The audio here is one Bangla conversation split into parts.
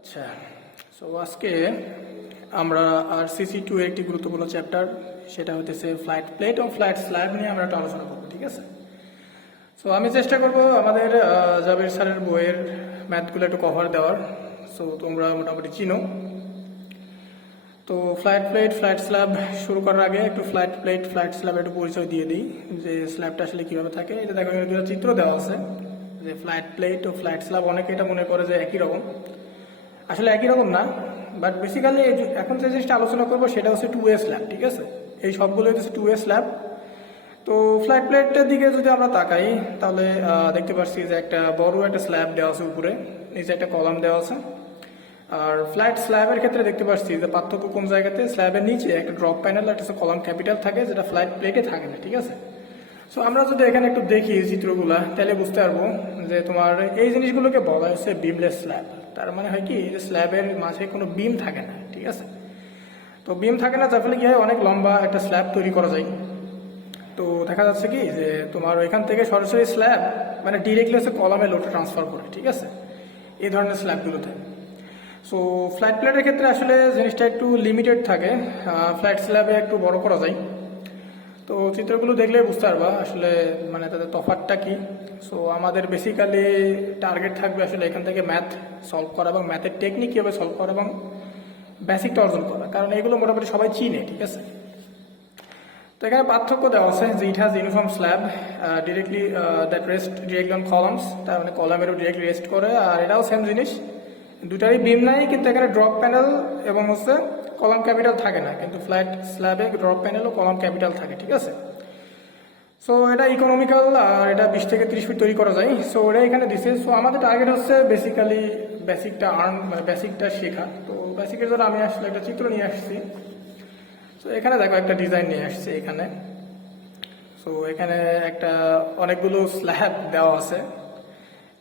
আচ্ছা, সো আজকে আমরা RCC2 এর একটি গুরুত্বপূর্ণ চ্যাপ্টার, সেটা হতেছে ফ্ল্যাট প্লেট এবং ফ্ল্যাট স্ল্যাব নিয়ে আমরা একটা আলোচনা করবো। ঠিক আছে, সো আমি চেষ্টা করব আমাদের জাবির স্যারের বইয়ের ম্যাথগুলো একটু কভার দেওয়ার। সো তোমরা মোটামুটি চিনো। তো ফ্ল্যাট প্লেট ফ্ল্যাট স্ল্যাব শুরু করার আগে একটু ফ্ল্যাট প্লেট ফ্ল্যাট স্ল্যাব একটু পরিচয় দিয়ে দিই, যে স্ল্যাবটা আসলে কীভাবে থাকে। এটা দেখো, এখানে দুটো চিত্র দেওয়া আছে, যে ফ্ল্যাট প্লেট ও ফ্ল্যাট স্ল্যাব। অনেকে এটা মনে করে যে একই রকম, আসলে একই রকম না। বাট বেসিক্যালি এখন যে জিনিসটা আলোচনা করবো সেটা হচ্ছে 2A স্ল্যাব। ঠিক আছে, এই সবগুলো হচ্ছে 2A স্ল্যাব। তো ফ্ল্যাট প্লেটটার দিকে যদি আমরা তাকাই, তাহলে দেখতে পাচ্ছি যে একটা বড় একটা স্ল্যাব দেওয়া আছে, উপরে নিচে একটা কলাম দেওয়া আছে। আর ফ্ল্যাট স্ল্যাবের ক্ষেত্রে দেখতে পাচ্ছি যে পার্থক্য কোন জায়গাতে, স্ল্যাবের নিচে একটা ড্রপ প্যানেল একটা কলাম ক্যাপিটাল থাকে, যেটা ফ্ল্যাট প্লেটে থাকে না। ঠিক আছে, সো আমরা যদি এখানে একটু দেখি চিত্রগুলা, তাহলে বুঝতে পারবো যে তোমার এই জিনিসগুলোকে বলা হচ্ছে বিমলেস স্ল্যাব। তার মানে হয় কি, যে স্ল্যাবের মাঝে কোনো বিম থাকে না। ঠিক আছে, তো বিম থাকে না, যার ফলে কি হয়, অনেক লম্বা একটা স্ল্যাব তৈরি করা যায়। তো দেখা যাচ্ছে কি যে তোমার এখান থেকে সরাসরি স্ল্যাব মানে ডিরেক্টলি হচ্ছে কলামে লোড ট্রান্সফার করে। ঠিক আছে, এই ধরনের স্ল্যাবগুলোতে। সো ফ্ল্যাট প্লেটের ক্ষেত্রে আসলে জিনিসটা একটু লিমিটেড থাকে, ফ্ল্যাট স্ল্যাবে একটু বড় করা যায়। তো চিত্রগুলো দেখলে বুঝতে পারবা আসলে মানে তাদের তফাৎটা কি। সো আমাদের বেসিক্যালি টার্গেট থাকবে আসলে এখান থেকে ম্যাথ সলভ করা এবং ম্যাথের টেকনিক কীভাবে সলভ করা এবং বেসিকটা অর্জন করা, কারণ এগুলো মোটামুটি সবাই চিনে। ঠিক আছে, তো এখানে পার্থক্য দেওয়া আছে যে it has uniform slab directly that rest directly on columns. তার মানে কলামেরও ডিরেক্টলি রেস্ট করে। আর এটাও সেম জিনিস, দুটারই বিম নাই, কিন্তু এখানে ড্রপ প্যানেল এবং হচ্ছে কলাম ক্যাপিটাল থাকে না, কিন্তু ফ্ল্যাট স্ল্যাবে ড্রপ প্যানেল ও কলাম ক্যাপিটাল থাকে। ঠিক আছে, সো এটা ইকোনমিক্যাল, আর এটা 20 থেকে 30 ফিট তৈরি করা যায়। সো ওটা এখানে দিছে। সো আমাদের টার্গেট হচ্ছে বেসিক্যালি বেসিকটা মানে বেসিকটা শেখা। তো বেসিকের জন্য আমি আসলে একটা চিত্র নিয়ে আসছি। সো এখানে দেখো একটা ডিজাইন নিয়ে আসছে এখানে। সো এখানে একটা অনেকগুলো স্ল্যাব দেওয়া আছে।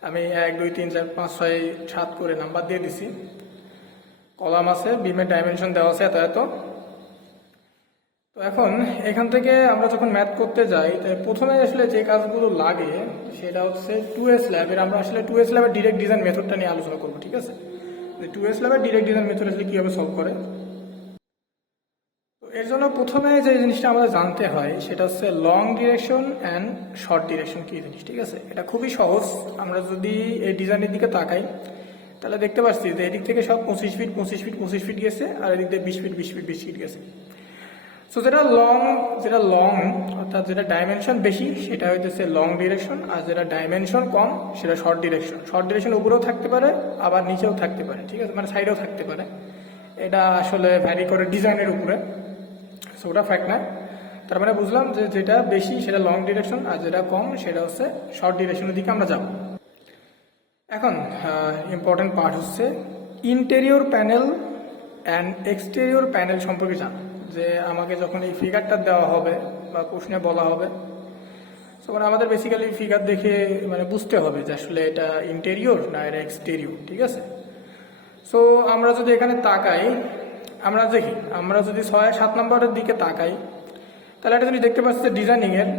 আমি 1 2 3 4 5 6 7 করে নাম্বার দিয়ে দিছি। কলাম আছে, বিমের ডাইমেনশন দেওয়া আছে এত এত। তো এখন এখান থেকে আমরা যখন ম্যাথ করতে যাই, তাই প্রথমে আসলে যে কাজগুলো লাগে সেটা হচ্ছে 2A স্ল্যাবের। আমরা আসলে 2A স্ল্যাবের ডিরেক্ট ডিজাইন মেথডটা নিয়ে আলোচনা করবো। ঠিক আছে, 2A স্ল্যাবের ডিরেক্ট ডিজাইন মেথড আসলে কীভাবে সলভ করে। তো এর জন্য প্রথমে যে জিনিসটা আমাদের জানতে হয় সেটা হচ্ছে long direction and short direction কী জিনিস। ঠিক আছে, এটা খুবই সহজ। আমরা যদি এই ডিজাইনের দিকে তাকাই, তাহলে দেখতে পাচ্ছি যে এদিক থেকে সব 25 ফিট 25 ফিট 25 ফিট গেছে, আর এদিক দিয়ে 20 ফিট 20 ফিট 20 ফিট গেছে। সো যেটা লং অর্থাৎ যেটা ডাইমেনশন বেশি সেটা হইতেছে লং ডিরেকশন, আর যেটা ডাইমেনশন কম সেটা শর্ট ডিরেকশন। শর্ট ডিরেকশন উপরেও থাকতে পারে, আবার নিচেও থাকতে পারে। ঠিক আছে, মানে সাইডেও থাকতে পারে। এটা আসলে ভ্যারি করে ডিজাইনের উপরে। সো ওটা ফ্যাক্ট না। তার মানে বুঝলাম যে যেটা বেশি সেটা লং ডিরেকশন, আর যেটা কম সেটা হচ্ছে শর্ট ডিরেকশনের দিকে আমরা যাব। এখন ইম্পর্টেন্ট পার্ট হচ্ছে interior panel and exterior panel সম্পর্কে জানা। যে আমাকে যখন এই ফিগারটা দেওয়া হবে বা প্রশ্নে বলা হবে, তখন আমাদের বেসিক্যালি ফিগার দেখে মানে বুঝতে হবে যে আসলে এটা ইন্টেরিয়র না এটা এক্সটেরিয়র। ঠিক আছে, সো আমরা যদি এখানে তাকাই, আমরা দেখি, আমরা যদি 6 7 নম্বরের দিকে তাকাই, তাহলে একটা জিনিস দেখতে পাচ্ছি ডিজাইনিংয়ের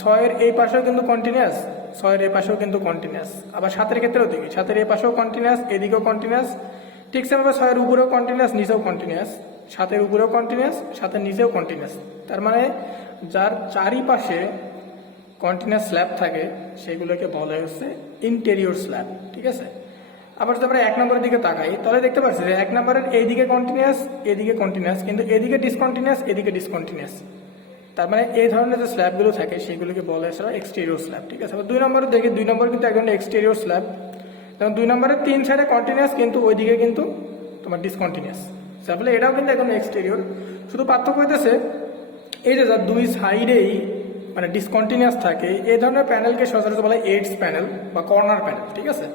6-এর এই পাশেও কিন্তু কন্টিনিউয়াস, 6-এর এই পাশেও কিন্তু কন্টিনিউয়াস। আবার 7-এর ক্ষেত্রেও দেখি, 7-এর এই পাশেও কন্টিনিউয়াস, এদিকেও কন্টিনিউয়াস। ঠিক সেভাবে 6-এর উপরেও কন্টিনিউয়াস, নিচেও কন্টিনিউয়াস। 7-এর উপরেও কন্টিনিউয়াস, 7-এর নিচেও কন্টিনিউয়াস। তার মানে যার চারিপাশে কন্টিনিউয়াস স্ল্যাব থাকে সেগুলোকে বলা হচ্ছে ইন্টেরিয়র স্ল্যাব। ঠিক আছে, আবার যদি আমরা 1 নম্বরের দিকে তাকাই, তাহলে দেখতে পাচ্ছি যে 1 নম্বরের এইদিকে কন্টিনিউয়াস, এদিকে কন্টিনিউয়াস, কিন্তু এদিকে ডিসকন্টিনিউয়াস, এদিকে ডিসকন্টিনিউয়াস। তার মানে এই ধরনের যে স্ল্যাবগুলো থাকে সেগুলোকে বলা হয় এক্সটেরিয়র স্ল্যাব। ঠিক আছে, 2 নম্বরে দেখি, 2 নম্বর কিন্তু একজন এক্সটেরিয়র স্ল্যাব। যেমন 2 নম্বরের 3 সাইডে কন্টিনিউয়াস, কিন্তু ওইদিকে কিন্তু তোমার ডিসকন্টিনিউয়াস। তাহলে এটাও কিন্তু একদম এক্সটেরিয়র। শুধু পার্থক্য হইতেছে এই যে যার 2 সাইডেই মানে ডিসকন্টিনিউয়াস থাকে, এই ধরনের প্যানেলকে সচরাচর বলা হয় এডস প্যানেল বা কর্নার প্যানেল। ঠিক আছে,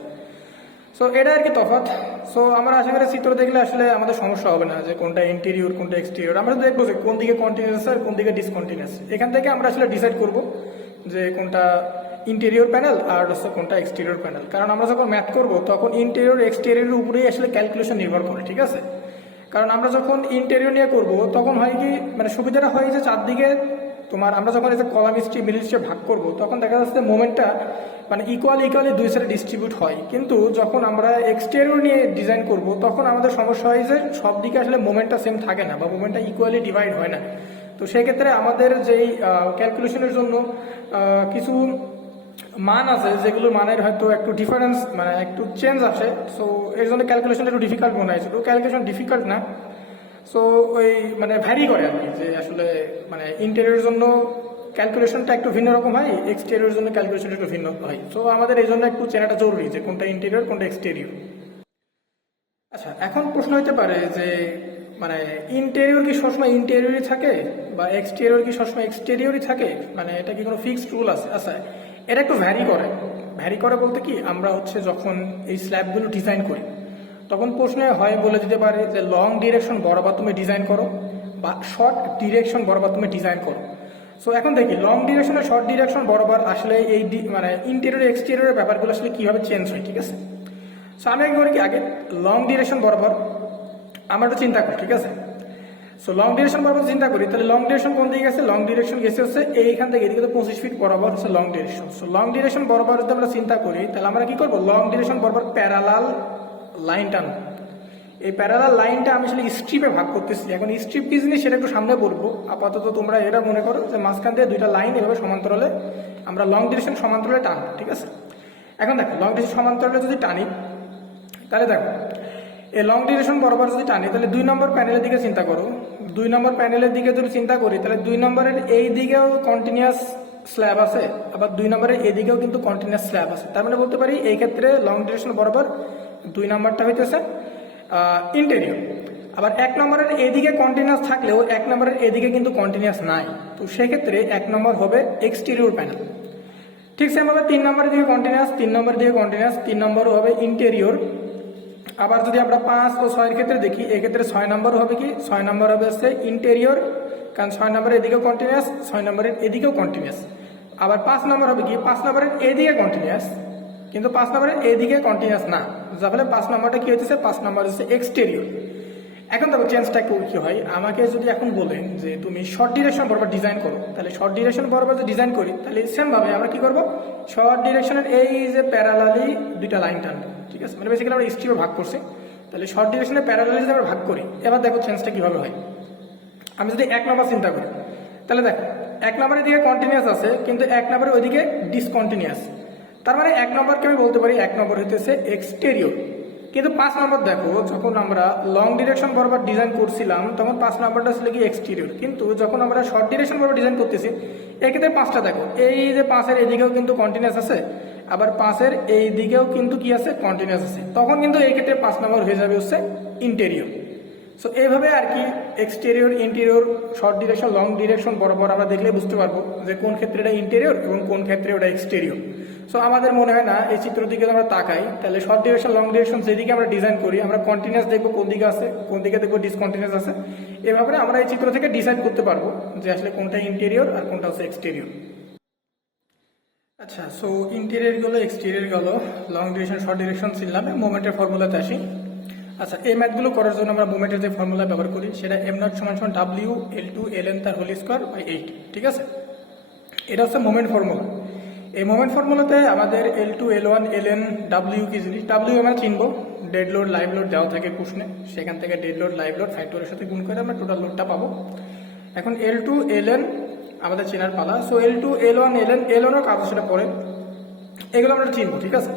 সো এটা আর কি তফাৎ। সো আমরা আশা করি চিত্র দেখলে আসলে আমাদের সমস্যা হবে না যে কোনটা ইন্টেরিয়র কোনটা এক্সটেরিয়র। আমরা দেখবো যে কোন দিকে কন্টিনিউয়াস আর কোন দিকে ডিসকন্টিনিউয়াস। এখান থেকে আমরা আসলে ডিসাইড করব যে কোনটা ইন্টেরিয়র প্যানেল আর হচ্ছে কোনটা এক্সটেরিয়র প্যানেল। কারণ আমরা যখন ম্যাথ করব তখন ইন্টেরিয়র এক্সটেরিয়রের উপরেই আসলে ক্যালকুলেশন নির্ভর করে। ঠিক আছে, কারণ আমরা যখন ইন্টেরিয়র নিয়ে করব তখন হয় কি, মানে সুবিধাটা হয় যে চারদিকে তোমার আমরা যখন এই যে কলাম স্ট্রিপ মিডল স্ট্রিপ ভাগ করব তখন দেখা যাচ্ছে মোমেন্টটা মানে ইকুয়ালি দুই সাইডে ডিস্ট্রিবিউট হয়, কিন্তু যখন আমরা এক্সটেরিয়র নিয়ে ডিজাইন করব তখন আমাদের সমস্যা হয় যে সব দিকে আসলে মোমেন্টটা সেম থাকে না বা মোমেন্টটা ইকুয়ালি ডিভাইড হয় না। তো সেক্ষেত্রে আমাদের যেই ক্যালকুলেশনের জন্য কিছু মান আছে যেগুলোর মানের হয়তো একটু ডিফারেন্স মানে একটু চেঞ্জ আসে, সো এর জন্য ক্যালকুলেশনটা একটু ডিফিকাল্ট মনে হয়েছিল। ক্যালকুলেশন ডিফিকাল্ট না, সো ওই মানে ভ্যারি করে আর কি, যে আসলে মানে ইন্টেরিয়রের জন্য ক্যালকুলেশনটা একটু ভিন্ন রকম হয়, এক্সটেরিয়রের জন্য ক্যালকুলেশন একটু ভিন্ন হয়। সো আমাদের এই জন্য একটু চেনাটা জরুরি যে কোনটা ইন্টেরিয়র কোনটা এক্সটেরিয়র। আচ্ছা, এখন প্রশ্ন হতে পারে যে মানে ইন্টেরিয়র কি সবসময় ইন্টেরিয়রই থাকে বা এক্সটেরিয়র কি সবসময় এক্সটেরিয়রই থাকে, মানে এটা কি কোনো ফিক্সড রুল আছে? আচ্ছা, এটা একটু ভ্যারি করে বলতে কি আমরা হচ্ছে যখন এই স্ল্যাবগুলো ডিজাইন করি তখন প্রশ্নে হয় বলে দিতে পারে যে লং ডিরেকশন বরাবর তুমি ডিজাইন করো বা শর্ট ডিরেকশন বরাবর তুমি ডিজাইন করো। সো এখন দেখি লং ডিরেকশন আর শর্ট ডিরেকশন বরাবর আসলে এই মানে ইন্টেরিয়র এক্সটেরিয়রের ব্যাপারগুলো আসলে কীভাবে চেঞ্জ হয়, ঠিক আছে? সো আমি কি করি কি আগে লং ডিরেকশন বরাবর আমরা একটু চিন্তা করি, ঠিক আছে? সো লং ডিরেকশন বরাবর চিন্তা করি, তাহলে লং ডিরেকশন কোন দিকে গেছে? লং ডিরেকশন গেছে হচ্ছে এইখান থেকে এদিকে তো 25 ফিট বরাবর হচ্ছে long direction. So long direction বরাবর যদি আমরা চিন্তা করি তাহলে আমরা কি করবো, লং ডিরেকশন বরাবর প্যারালাল লাইন টানবো। এই প্যারালাল লাইনটা আমি আসলে স্ট্রিপে ভাগ করতেছি। এখন স্ট্রিপ কি জিনিস সেটা একটু সামনে বলবো, আপাতত তোমরা এটা মনে করো যে মাঝখান দিয়ে দুইটা লাইন এভাবে সমান্তরালে আমরা লং ডিরেকশন সমান্তরালে টানবো, ঠিক আছে? এখন দেখো লং ডিরেকশন সমান্তরালে যদি টানি তাহলে দেখো এই লং ডিরেকশন বরাবর যদি টানি তাহলে 2 নম্বর প্যানেলের দিকে চিন্তা করো। 2 নম্বর প্যানেলের দিকে যদি চিন্তা করি তাহলে 2 নম্বরের এই দিকেও কন্টিনিউয়াস স্ল্যাব আছে, আবার 2 নম্বরের এদিকেও কিন্তু কন্টিনিউয়াস স্ল্যাব আছে। তার মানে বলতে পারি এই ক্ষেত্রে লং ডিরেকশন বরাবর 2 নম্বরটা হইতেছে ইন্টেরিয়র। আবার 1 নম্বরের এদিকে কন্টিনিউয়াস থাকলেও 1 নম্বরের এদিকে কিন্তু কন্টিনিউয়াস নাই, তো সেক্ষেত্রে 1 নম্বর হবে এক্সটেরিয়র প্যানেল। ঠিক সেমভাবে 3 নম্বরের দিকে কন্টিনিউয়াস, 3 নম্বরের দিকে কন্টিনিউয়াস, 3 নম্বরও হবে ইন্টেরিয়র। আবার যদি আমরা 5 ও 6 এর ক্ষেত্রে দেখি, এক্ষেত্রে 6 নম্বর হবে কি, 6 নম্বর হবে হচ্ছে ইন্টেরিয়র, কারণ 6 নম্বরের এদিকেও কন্টিনিউয়াস, 6 নম্বরের এদিকেও কন্টিনিউয়াস। আবার 5 নম্বর হবে কি, 5 নম্বরের এদিকে কন্টিনিউয়াস কিন্তু 5 নম্বরের এদিকে কন্টিনিউয়াস না, যার ফলে 5 নম্বরটা কি হচ্ছে, 5 নম্বর হচ্ছে এক্সটেরিয়র। এখন দেখো চেঞ্জটা কি হয়, আমাকে যদি এখন বলেন যে তুমি শর্ট ডিরেকশন বরাবর ডিজাইন করো, তাহলে শর্ট ডিরেকশন বরাবর যদি ডিজাইন করি তাহলে সেম ভাবে আমরা কি করব, শর্ট ডিরেকশনের এই যে প্যারালালি দুইটা লাইন টানবো, ঠিক আছে? মানে বেসিক্যালি আমরা স্ট্রিপে ভাগ করছি, তাহলে শর্ট ডিরেকশনের প্যারালালি যদি আমরা ভাগ করি, এবার দেখো চেঞ্জটা কিভাবে হয়। আমি যদি 1 নম্বর চিন্তা করি তাহলে দেখো 1 নম্বরের দিকে কন্টিনিউয়াস আছে কিন্তু 1 নম্বরের ওইদিকে ডিসকন্টিনিউয়াস, তার মানে 1 নম্বরকে আমি বলতে পারি 1 নম্বর হইতেছে এক্সটেরিয়র। কিন্তু 5 নম্বর দেখো যখন আমরা লং ডিরেকশন বরাবর ডিজাইন করছিলাম তখন 5 নম্বরটা ছিল কি এক্সটেরিয়র, কিন্তু যখন আমরা শর্ট ডিরেকশন বরাবর ডিজাইন করতেছি এক্ষেত্রে 5টা দেখো এই যে 5 এর এদিকেও কিন্তু কন্টিনিউয়াস আছে, আবার 5 এর এই দিকেও কিন্তু কি আছে, কন্টিনিউয়াস আছে, তখন কিন্তু এই ক্ষেত্রে 5 নম্বর হয়ে যাবে হচ্ছে ইন্টেরিয়র। সো এইভাবে আর কি exterior interior short direction long direction বরাবর আমরা দেখলে বুঝতে পারবো যে কোন ক্ষেত্রে এটা ইন্টেরিয়র এবং কোন ক্ষেত্রে ওটা এক্সটেরিয়র। সো আমাদের মনে হয় না এই চিত্রের দিকে আমরা তাকাই তাহলে শর্ট ডিরেকশন লং ডিরেকশন যেদিকে আমরা ডিজাইন করি আমরা কন্টিনিউয়াস দেখবো কোন দিকে আছে, কোন দিকে দেখবো ডিসকন্টিনিউয়াস আছে, এভাবে আমরা এই চিত্র থেকে ডিসাইড করতে পারবো যে আসলে কোনটা ইন্টেরিয়র আর কোনটা হচ্ছে এক্সটেরিয়র। আচ্ছা, সো ইন্টেরিয়র গেলো, এক্সটেরিয়র গেলো, লং ডিরেকশন শর্ট ডিরেকশন ছিলাম, মোমেন্টের ফর্মুলাতে আসি। আচ্ছা, এই ম্যাথগুলো করার জন্য আমরা মোমেন্টের যে ফর্মুলা ব্যবহার করি সেটা m0 = w L2 ln তার হোল স্কয়ার বাই 8, ঠিক আছে? এটা হচ্ছে মোমেন্ট ফর্মুলা। এই মোমেন্ট ফর্মুলাতে আমাদের L2 L1 ln w কি জিনিস, w আমরা চিনবো, ডেড লোড লাইভ লোড দেওয়া থাকে প্রশ্নে, সেখান থেকে ডেড লোড লাইভ লোড ফ্যাক্টরের সাথে গুণ করে আমরা টোটাল লোডটা পাবো। এখন L2 ln আমাদের চেনার পালা। সো L2 L1 ln এর কাজ সেটা পরে, এগুলো আমরা চিনবো, ঠিক আছে?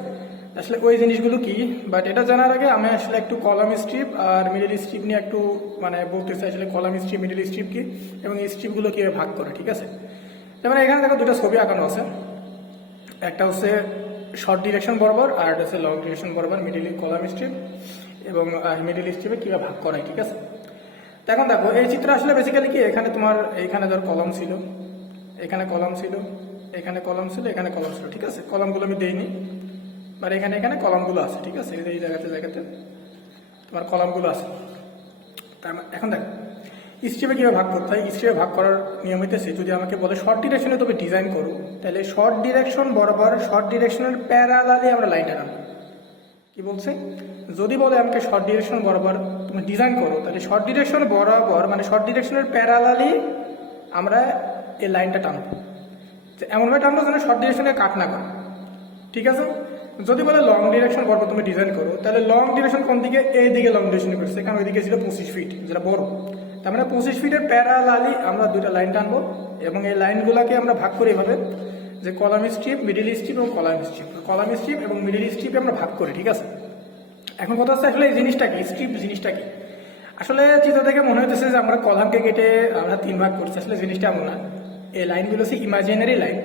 আসলে ওই জিনিসগুলো কি, বাট এটা জানার আগে আমি আসলে একটু কলাম স্ট্রিপ আর মিডল স্ট্রিপ নিয়ে একটু মানে বলতে চাই আসলে কলাম স্ট্রিপ মিডল স্ট্রিপ কি এবং এই স্ট্রিপগুলো কীভাবে ভাগ করে, ঠিক আছে? যেমন এখানে দেখো দুটো ছবি আঁকানো আছে, একটা হচ্ছে শর্ট ডিরেকশন বরাবর আর একটা হচ্ছে লং ডিরেকশন বরাবর মিডল কলাম স্ট্রিপ এবং মিডল স্ট্রিপে কীভাবে ভাগ করায়, ঠিক আছে? এখন দেখো এই চিত্র আসলে বেসিক্যালি কি, এখানে তোমার এইখানে ধর কলম ছিল, এখানে কলম ছিল, এখানে কলম ছিল, এখানে কলম ছিল, ঠিক আছে? কলমগুলো আমি দেইনি, আর এখানে এখানে কলামগুলো আছে, ঠিক আছে? এই জায়গাতে তোমার কলামগুলো আছে। এখন দেখো স্ট্রিপে কীভাবে ভাগ করতে হয়, স্ট্রিপে ভাগ করার নিয়ম হইতেছে যদি আমাকে বলে শর্ট ডিরেকশনে তুমি ডিজাইন করো তাহলে শর্ট ডিরেকশন বরাবর শর্ট ডিরেকশনের প্যারালালি আমরা লাইনটা টানবো। কি বলছে, যদি বলে আমাকে শর্ট ডিরেকশন বরাবর তুমি ডিজাইন করো তাহলে শর্ট ডিরেকশন বরাবর মানে শর্ট ডিরেকশনের প্যারালালি আমরা এই লাইনটা টানবো, যে এমনভাবে টানবো যেন শর্ট ডিরেকশনে কাট না করে, ঠিক আছে। যদি বলে লং ডিরেকশন করবো তুমি ডিজাইন করো, তাহলে লং ডিরেকশন কোন দিকে, এই দিকে লং ডিরেকশন করছে, কারণ ওইদিকে ছিল 25 ফিট, যেটা বড়। তার মানে 25 ফিটের প্যারালালি আমরা দুইটা লাইন টানবো, এবং এই লাইনগুলোকে আমরা ভাগ করি এভাবে, যে কলাম স্ট্রিপ, মিডিল স্ট্রিপ এবং কলাম স্ট্রিপ এবং মিডিল স্ট্রিপে আমরা ভাগ করি, ঠিক আছে। এখন কথা হচ্ছে আসলে এই জিনিসটা কি, স্ট্রিপ জিনিসটা কি। আসলে চিত্র থেকে মনে হইতেছে যে আমরা কলামকে কেটে আমরা 3 ভাগ করছি, আসলে জিনিসটা এমন না। এই লাইনগুলো হচ্ছে ইমাজিনারি লাইন।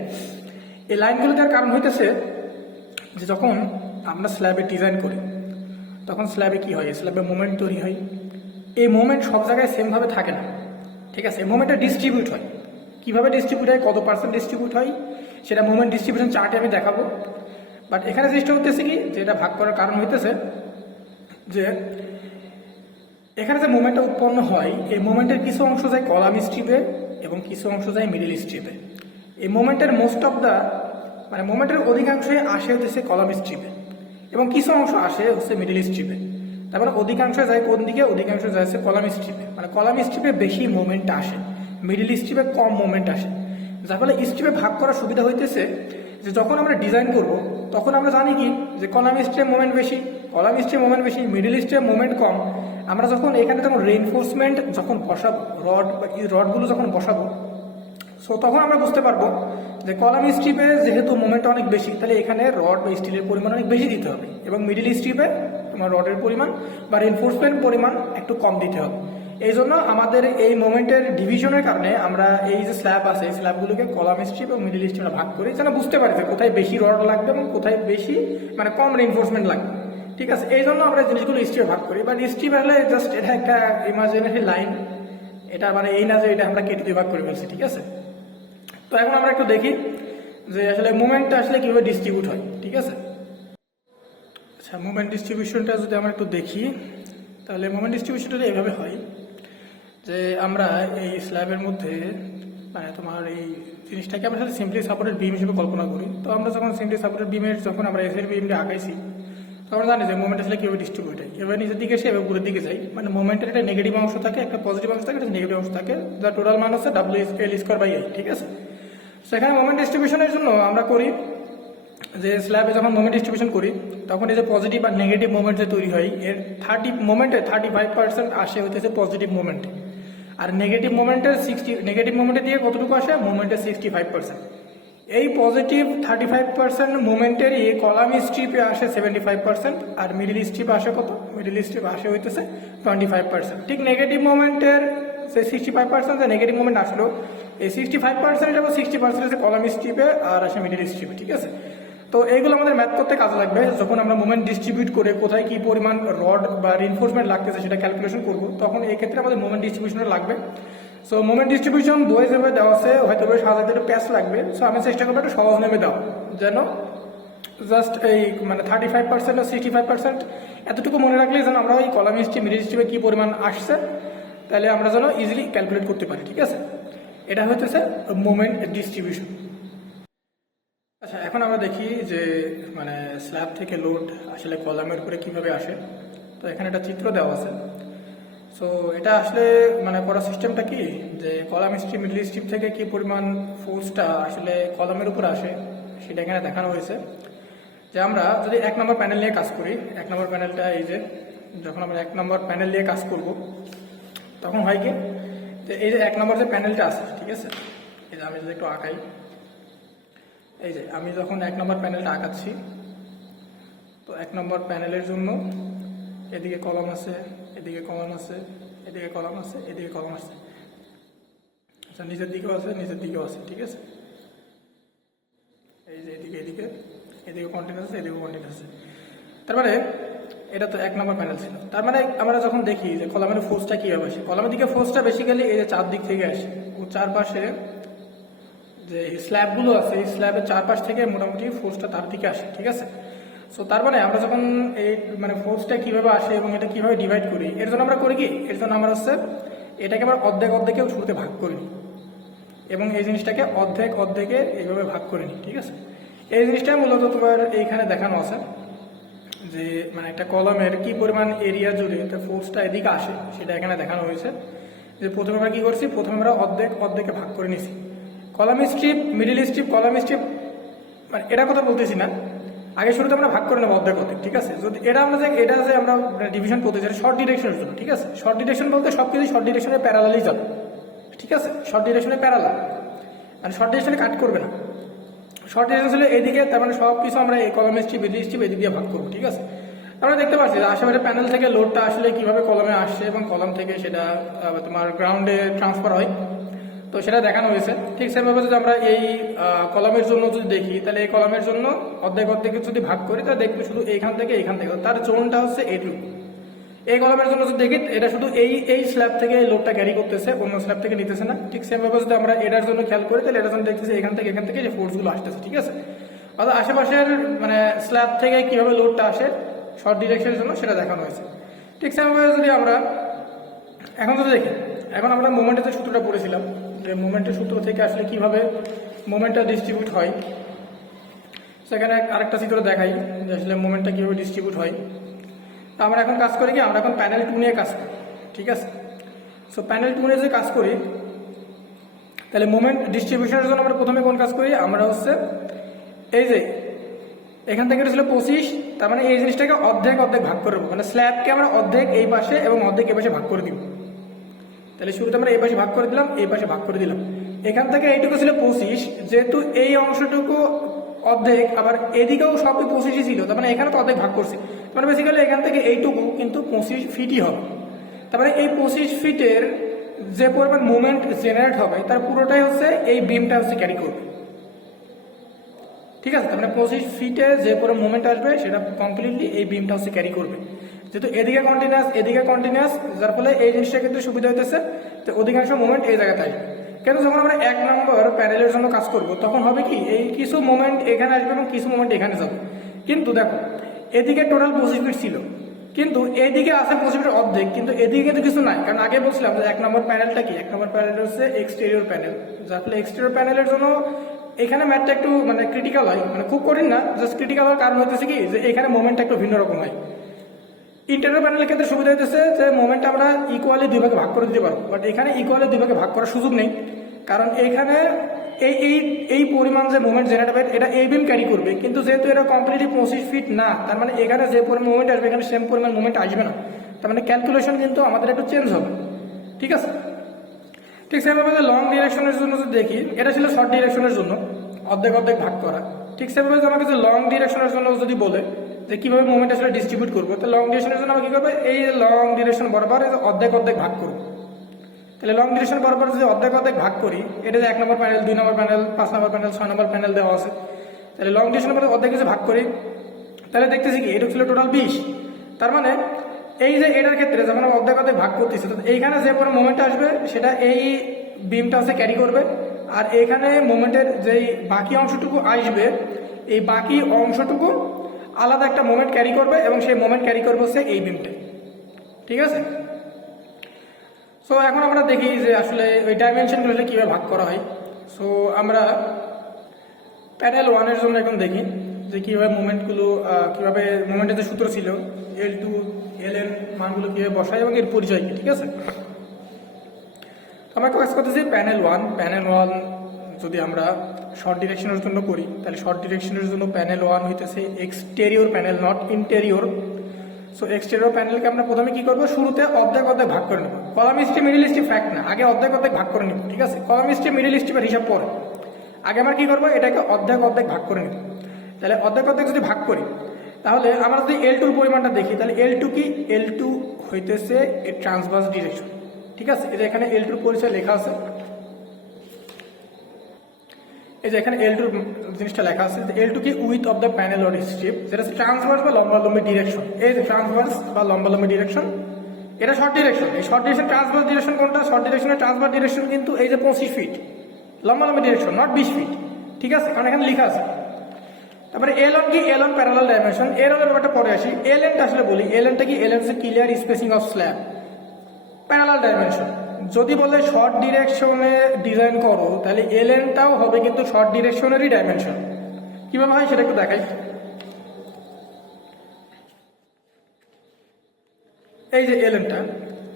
এই লাইনগুলো তার কারণ হইতেছে যে যখন আমরা স্ল্যাবে ডিজাইন করি, তখন স্ল্যাবে কি হয়, স্ল্যাবে মোমেন্ট তৈরি হয়। এই মোমেন্ট সব জায়গায় সেমভাবে থাকে না, ঠিক আছে। এই মোমেন্টটা ডিস্ট্রিবিউট হয়। কিভাবে ডিস্ট্রিবিউট হয়, কত পার্সেন্ট ডিস্ট্রিবিউট হয়, সেটা মোমেন্ট ডিস্ট্রিবিউশন চার্টে আমি দেখাবো। বাট এখানে চেষ্টা হতেছে কি, যে এটা ভাগ করার কারণ হইতেছে যে এখানে যে মোমেন্টটা উৎপন্ন হয়, এই মোমেন্টের কিছু অংশ যায় কলাম স্ট্রিপে এবং কিছু অংশ যায় মিডিল স্ট্রিপে। এই মোমেন্টের মোস্ট অফ দ্য মানে মোমেন্টের অধিকাংশই আসে হচ্ছে কলাম স্ট্রিপে এবং কিছু অংশ আসে হচ্ছে মিডিল স্ট্রিপে। তার মানে অধিকাংশ যায় কোন দিকে, অধিকাংশ যায় হচ্ছে কলাম স্ট্রিপে। মানে কলাম স্ট্রিপে বেশি মোমেন্ট আসে, মিডিল স্ট্রিপে কম মোমেন্ট আসে। যার ফলে স্ট্রিপে ভাগ করার সুবিধা হইতেছে যে যখন আমরা ডিজাইন করব তখন আমরা জানি কি, যে কলাম স্ট্রিপে মোমেন্ট বেশি, মিডিল স্ট্রিপে মোমেন্ট কম। আমরা যখন এখানে যখন রেইনফোর্সমেন্ট যখন বসাবো, রডগুলো যখন বসাবো, সো তখন আমরা বুঝতে পারবো যে কলাম স্ট্রিপে যেহেতু মোমেন্ট অনেক বেশি, তাহলে এখানে রড বা স্টিলের পরিমাণ অনেক বেশি দিতে হবে, এবং মিডিল স্ট্রিপে তোমার রডের পরিমাণ বা রেইনফোর্সমেন্ট পরিমাণ একটু কম দিতে হবে। এই জন্য আমাদের এই মোমেন্টের ডিভিশনের কারণে আমরা এই যে স্ল্যাব আছে, এই স্ল্যাবগুলোকে কলাম স্ট্রিপ এবং মিডিল স্ট্রিপে ভাগ করি, যেন বুঝতে পারি যে কোথায় বেশি রড লাগবে এবং কোথায় বেশি মানে কম রেইনফোর্সমেন্ট লাগবে, ঠিক আছে। এই জন্য আমরা জিনিসগুলো স্ট্রিপে ভাগ করি। বাট স্ট্রিপ আসলে জাস্ট এটা একটা ইমাজিনারি লাইন, এটা মানে এই না যে এটা আমরা কেটে দিয়ে ভাগ করে ফেলছি, ঠিক আছে। তো এখন আমরা একটু দেখি যে আসলে মুভমেন্টটা আসলে কিভাবে ডিস্ট্রিবিউট হয়, ঠিক আছে। আচ্ছা, মুভমেন্ট ডিস্ট্রিবিউশনটা যদি আমরা একটু দেখি, তাহলে মুভমেন্ট ডিস্ট্রিবিউশনটা এইভাবে হয় যে আমরা এই স্ল্যাবের মধ্যে মানে তোমার এই জিনিসটাকে আমরা সাথে সিম্পলি সাপোর্টেড বিম হিসেবে কল্পনা করি। তো আমরা যখন সিম্পলি সাপোর্টেড বিমের যখন আমরা এসের বিমটা আঁকাইছি, তো আমরা জানি যে মুভমেন্ট আসলে কীভাবে ডিস্ট্রিবিউট হয়। এবার নিচের দিকে এসে এবার উপরের দিকে যাই, মানে মুভমেন্টের একটা নেগেটিভ অংশ থাকে, একটা পজিটিভ অংশ থাকে, একটা নেগেটিভ অংশ থাকে, যার টোটাল মান হচ্ছে WL²/A, ঠিক আছে। সেখানে মোমেন্ট ডিস্ট্রিবিউশনের জন্য আমরা করি যে স্ল্যাবে যখন মোমেন্ট ডিস্ট্রিবিউশন করি, তখন এই যে পজিটিভ আর নেগেটিভ মোমেন্ট যে তৈরি হয়, এর 35% আসে হইতেছে পজিটিভ মোমেন্টে, আর নেগেটিভ মোমেন্টে দিয়ে কতটুকু আসে, মোমেন্টের 65%। এই পজিটিভ 35% মোমেন্টেরই কলাম স্ট্রিপে আসে 75%, আর মিডিল স্ট্রিপে আসে কত, মিডিল স্ট্রিপে আসে হইতেছে 25%। ঠিক নেগেটিভ মোমেন্টের যে 65% যে নেগেটিভ মোমেন্ট আসলো, এই 65% এবং 60% আছে কলাম স্ট্রিপে আর আসে মিডিল স্ট্রিপে, ঠিক আছে। তো এইগুলো আমাদের ম্যাথ করতে কাজে লাগবে যখন আমরা মোমেন্ট ডিস্ট্রিবিউট করে কোথায় কি পরিমাণ রড বা রিনফোর্সমেন্ট লাগতেছে সেটা ক্যালকুলেশন করব, তখন এই ক্ষেত্রে আমাদের মোমেন্ট ডিস্ট্রিবিউশনটা লাগবে। সো মোমেন্ট ডিস্ট্রিবিউশন বই যেভাবে দেওয়া আছে হয়তো সাজাতে একটু প্যাচ লাগবে। সো আমি চেষ্টা করবো একটু সহজ নেমে দাও, যেন জাস্ট এই মানে 35% আর 65% এতটুকু মনে রাখলে যেন আমরা ওই কলাম স্ট্রিপ মিডিল স্ট্রিপে কি পরিমাণ আসছে, তাহলে আমরা যেন ইজিলি ক্যালকুলেট করতে পারি, ঠিক আছে। এটা হচ্ছে মোমেন্ট ডিস্ট্রিবিউশন। আচ্ছা, এখন আমরা দেখি যে মানে স্ল্যাব থেকে লোড আসলে কলামের উপরে কিভাবে আসে। তো এখানে একটা চিত্র দেওয়া আছে। সো এটা আসলে মানে করার সিস্টেমটা কি, যে কলাম স্ট্রিপ মিডল স্ট্রিপ থেকে কি পরিমাণ ফোর্সটা আসলে কলামের উপর আসে সেটা এখানে দেখানো হয়েছে। যে আমরা যদি 1 নম্বর প্যানেল নিয়ে কাজ করি, 1 নম্বর প্যানেলটা এই যে যখন আমরা 1 নম্বর প্যানেল নিয়ে কাজ করব, তখন হয় কি, যে এই যে 1 নম্বর যে প্যানেলটা আছে, ঠিক আছে, এই যে আমি যদি একটু আঁকাই, এই যে আমি যখন 1 নম্বর প্যানেলটা আঁকাচ্ছি, তো 1 নম্বর প্যানেলের জন্য এদিকে কলাম আছে, এদিকে কলাম আছে, এদিকে কলাম আছে, এদিকে কলাম আছে, আচ্ছা নিচের দিকেও আছে, নিচের দিকেও আছে, ঠিক আছে। এই যে এদিকে এদিকে এদিকে কন্টিনিউয়াস আছে, এদিকে কন্টিনিউয়াস আছে। তার মানে এটা তো 1 নম্বর প্যানেল ছিল। তার মানে আমরা যখন দেখি যে কলামের ফোর্সটা কীভাবে আসে, কলামের দিকে ফোর্সটা বেসিক্যালি এই যে 4 দিক থেকে আসে, ও চারপাশে যে স্ল্যাবগুলো আছে, এই স্ল্যাবের চারপাশ থেকে মোটামুটি ফোর্সটা তার দিকে আসে, ঠিক আছে। সো তার মানে আমরা যখন এই মানে ফোর্সটা কীভাবে আসে এবং এটা কীভাবে ডিভাইড করি, এর জন্য আমরা করি কি, এর জন্য আমরা হচ্ছে এটাকে আমরা অর্ধেকেও শুরুতে ভাগ করি নিই, এবং এই জিনিসটাকে অর্ধেকে এইভাবে ভাগ করে নিই, ঠিক আছে। এই জিনিসটা মূলত তোমার এইখানে দেখানো আছে যে মানে একটা কলামের কি পরিমাণ এরিয়া জুড়ে ফোর্সটা এদিকে আসে সেটা এখানে দেখানো হয়েছে। যে প্রথমে আমরা কি করছি, প্রথমে আমরা অর্ধেকে ভাগ করে নিছি। Column strip, middle strip, column strip, মানে এটা কথা বলতেছি না। আগে শুরুতে আমরা ভাগ করে নেবো অর্ধেক অর্ধেক, ঠিক আছে। যদি এটা আমরা যে এটা যে আমরা ডিভিশন করতে চাই শর্ট ডিরেকশনের জন্য, ঠিক আছে। শর্ট ডিরেকশন বলতে সব কিছু শর্ট ডিরেকশনের প্যারালালই যাবে, ঠিক আছে। শর্ট ডিরেকশনে প্যারালাল, মানে শর্ট ডিরেকশনে কাট করবে না। শর্ট ডিরেকশন ছিল এদিকে, তার মানে সব কিছু আমরা এই কলাম স্ট্রিপ, মিডিল স্ট্রিপ এদিক দিয়ে ভাগ করবো, ঠিক আছে। আমরা দেখতে পাচ্ছি যে আশেপাশে প্যানেল থেকে লোডটা আসলে কিভাবে কলমে আসছে এবং কলম থেকে সেটা তোমার গ্রাউন্ডে ট্রান্সফার হয়, তো সেটা দেখানো হয়েছে। ঠিক সেভাবে যদি আমরা এই কলামের জন্য যদি দেখি, তাহলে এই কলামের জন্য অর্ধেক অর্ধেক যদি ভাগ করি, তাহলে দেখবো শুধু এইখান থেকে তার জোনটা হচ্ছে এইটুকু। এই কলামের জন্য যদি দেখি, এটা শুধু এই স্ল্যাব থেকে এই লোডটা ক্যারি করতেছে, অন্য স্ল্যাব থেকে নিতেছে না। ঠিক সেভাবে যদি আমরা এটার জন্য খেয়াল করি, তাহলে এটার জন্য দেখতেছি এখান থেকে যে ফোর্সগুলো আসতেছে, ঠিক আছে। অর্থাৎ আশেপাশের মানে স্ল্যাব থেকে কিভাবে লোডটা আসে শর্ট ডিরেকশনের জন্য সেটা দেখানো হয়েছে। ঠিক সেভাবে যদি আমরা এখন যদি দেখি, এখন আমরা মোমেন্টের যে সূত্রটা পড়েছিলাম, যে মোমেন্টের সূত্র থেকে আসলে কিভাবে মোমেন্টটা ডিস্ট্রিবিউট হয়, সেখানে আরেকটা চিত্র দেখাই যে আসলে মোমেন্টটা কিভাবে ডিস্ট্রিবিউট হয়। আমরা এখন কাজ করি কি, আমরা এখন প্যানেল 2 নিয়ে কাজ করি, ঠিক আছে। সো প্যানেল 2 নিয়ে যদি কাজ করি, তাহলে মোমেন্ট ডিস্ট্রিবিউশনের জন্য আমরা প্রথমে কোন কাজ করি, আমরা হচ্ছে এই যে এখান থেকে ছিল 25, তার মানে এই জিনিসটাকে অর্ধেক অর্ধেক ভাগ করে দেবো, মানে স্ল্যাবকে আমরা অর্ধেক এই পাশে এবং অর্ধেক এই পাশে ভাগ করে দিব। তাহলে শুরুতে আমরা এই পাশে ভাগ করে দিলাম, এই পাশে ভাগ করে দিলাম। এখান থেকে এইটুকু ছিল 25, যেহেতু এই অংশটুকু অর্ধেক, আবার এদিকেও সবই 25ই ছিল, তার মানে এখানে তো অর্ধেক ভাগ করছি, মানে বেসিক্যালি এখান থেকে এইটুকু কিন্তু 25 ফিটই হবে। তার মানে এই 25 ফিটের যে পরিমাণ মুভমেন্ট জেনারেট হবে, তার পুরোটাই হচ্ছে এই বিমটা হচ্ছে ক্যারি করবে, ঠিক আছে। তার মানে 25 ফিটে যে পরিমাণ মুভমেন্ট আসবে সেটা কমপ্লিটলি এই বিমটা হচ্ছে ক্যারি করবে। যেহেতু এদিকে কন্টিনিউয়াস, যার ফলে এই জিনিসটা কিন্তু সুবিধা হইতেছে, তো অধিকাংশ মুভমেন্ট এই জায়গাতে আসবে। কিন্তু যখন আমরা 1 নম্বর প্যানেলের জন্য কাজ করব, তখন হবে কি, এই কিছু মুভমেন্ট এখানে আসবে এবং কিছু মুভমেন্ট এখানে যাবে। কিন্তু দেখো এদিকে টোটাল 25 ফিট ছিল, কিন্তু এদিকে আছে 25 ফিটের অর্ধেক, কিন্তু এদিকে কিন্তু কিছু নাই। কারণ আগে বলছিলাম যে 1 নম্বর প্যানেলটা কি, 1 নম্বর প্যানেল হচ্ছে এক্সটেরিয়র প্যানেল, যার ফলে এক্সটেরিয়র প্যানেলের জন্য এখানে ম্যাথটা একটু মানে ক্রিটিক্যাল হয়, মানে খুব কঠিন না, জাস্ট ক্রিটিক্যাল হওয়ার কারণ হচ্ছে কি, যে এখানে মোমেন্টটা একটু ভিন্ন রকম হয়। ইন্টেরিয়র প্যানেলের ক্ষেত্রে সুবিধা হইতেছে যে মোমেন্টটা আমরা ইকুয়ালি 2 ভাগে ভাগ করে দিতে পারবো, বাট এখানে ইকুয়ালি 2 ভাগে ভাগ করার সুযোগ নেই। কারণ এখানে এই পরিমাণ যে মুভমেন্ট জেনারেট হবে এটা এই বিম ক্যারি করবে, কিন্তু যেহেতু এটা কমপ্লিটলি 25 ফিট না, তার মানে এখানে যে পরিমাণ মুভমেন্ট আসবে এখানে সেম পরিমাণ মুভমেন্ট আসবে না। তার মানে ক্যালকুলেশন কিন্তু আমাদের একটু চেঞ্জ হবে, ঠিক আছে। ঠিক সেভাবে লং ডিরেকশনের জন্য যদি দেখি, এটা ছিল শর্ট ডিরেকশনের জন্য অর্ধেক অর্ধেক ভাগ করা। ঠিক সেভাবে আমাকে যে লং ডিরেকশনের জন্য যদি বলে যে কিভাবে মুভমেন্ট আসলে ডিস্ট্রিবিউট করবো, তো লং ডিরেকশনের জন্য আমরা কি করবো, এই লং ডিরেকশন বরাবর অর্ধেক অর্ধেক ভাগ করবো। তাহলে লং ডিরেকশন বরাবর যদি অর্ধেক অর্ধেক ভাগ করি, এটা যে 1 নম্বর প্যানেল, 2 নম্বর প্যানেল, 5 নম্বর প্যানেল, 6 নম্বর প্যানেল দেওয়া আছে, তাহলে লং ডিরেকশনের পরে অর্ধেক কিছু ভাগ করি, তাহলে দেখতেছি কি এটা ছিল টোটাল 20। তার মানে এই যে এটার ক্ষেত্রে যখন আমরা অর্ধেক অর্ধেক ভাগ করতেছি, তো এইখানে যে পরে মোমেন্ট আসবে সেটা এই বিমটা হচ্ছে ক্যারি করবে, আর এখানে মোমেন্টের যেই বাকি অংশটুকু আসবে, এই বাকি অংশটুকু আলাদা একটা মোমেন্ট ক্যারি করবে, এবং সেই মোমেন্ট ক্যারি করবে হচ্ছে এই বিমটা, ঠিক আছে। সো এখন আমরা দেখি যে আসলে ওই ডাইমেনশনগুলো কীভাবে ভাগ করা হয়। সো আমরা প্যানেল 1-এর জন্য এখন দেখি যে কীভাবে মুভমেন্টগুলো, কীভাবে মুভমেন্টের যে সূত্র ছিল L2 Ln মানগুলো কীভাবে বসায় এবং এর পরিচয় কি, ঠিক আছে। আমরা কাজ করতেছি প্যানেল 1 যদি আমরা শর্ট ডিরেকশনের জন্য করি, তাহলে শর্ট ডিরেকশনের জন্য প্যানেল 1 হইতেছে exterior panel, not interior. So exterior প্যানেলকে আমরা প্রথমে কি করবো, শুরুতে অর্ধেক অর্ধেক ভাগ করে নেব। Column strip middle strip fact না, আগে অর্ধেক অর্ধেক ভাগ করে নিব, ঠিক আছে। কলাম স্ট্রিপ মিডিল স্ট্রিপের হিসাব পরে, আগে আমরা কি করবো, এটাকে অর্ধেক অর্ধেক ভাগ করে নিব। তাহলে অর্ধেক অর্ধেক যদি ভাগ করি, তাহলে আমরা যদি L2-র পরিমাণটা দেখি, তাহলে L2 কি, L2 হইতেছে এ ট্রান্সভার্স ডিরেকশন, ঠিক আছে। এই যে এখানে L2-র পরিচয় লেখা আছে, এই যে এখানে L2 জিনিসটা লেখা আছে, L2 কি with of the panel or strip, যেটা ট্রান্সভার্স বা লম্বালম্বি ডিরেকশন। এই যে ট্রান্সভার্স বা লম্বালম্বি ডিরেকশন, এটা শর্ট ডিরেকশন। এই শর্ট ডিরেকশন ট্রান্সভার্স ডিরেকশন কোনটা, শর্ট ডিরেকশনের ট্রান্সভার্স ডিরেকশন কিন্তু এই যে 25 ফিট, লম্বালম্বি ডিরেকশন নট 20 ফিট, ঠিক আছে, কারণ এখানে লেখা আছে। তারপরে Ln কি, Ln প্যারালাল ডাইমেনশন। Ln এর ব্যাপারটা পরে আসি, Lnটা আসলে বলি, Lnটা কি, Ln হচ্ছে clear spacing of slab, parallel dimension. যদি বলে শর্ট ডিরেকশনে ডিজাইন করো, তাহলে Lnটাও হবে কিন্তু শর্ট ডিরেকশনেরই ডাইমেনশন। কিভাবে হয় সেটা একটু দেখাই। এই যে Lnটা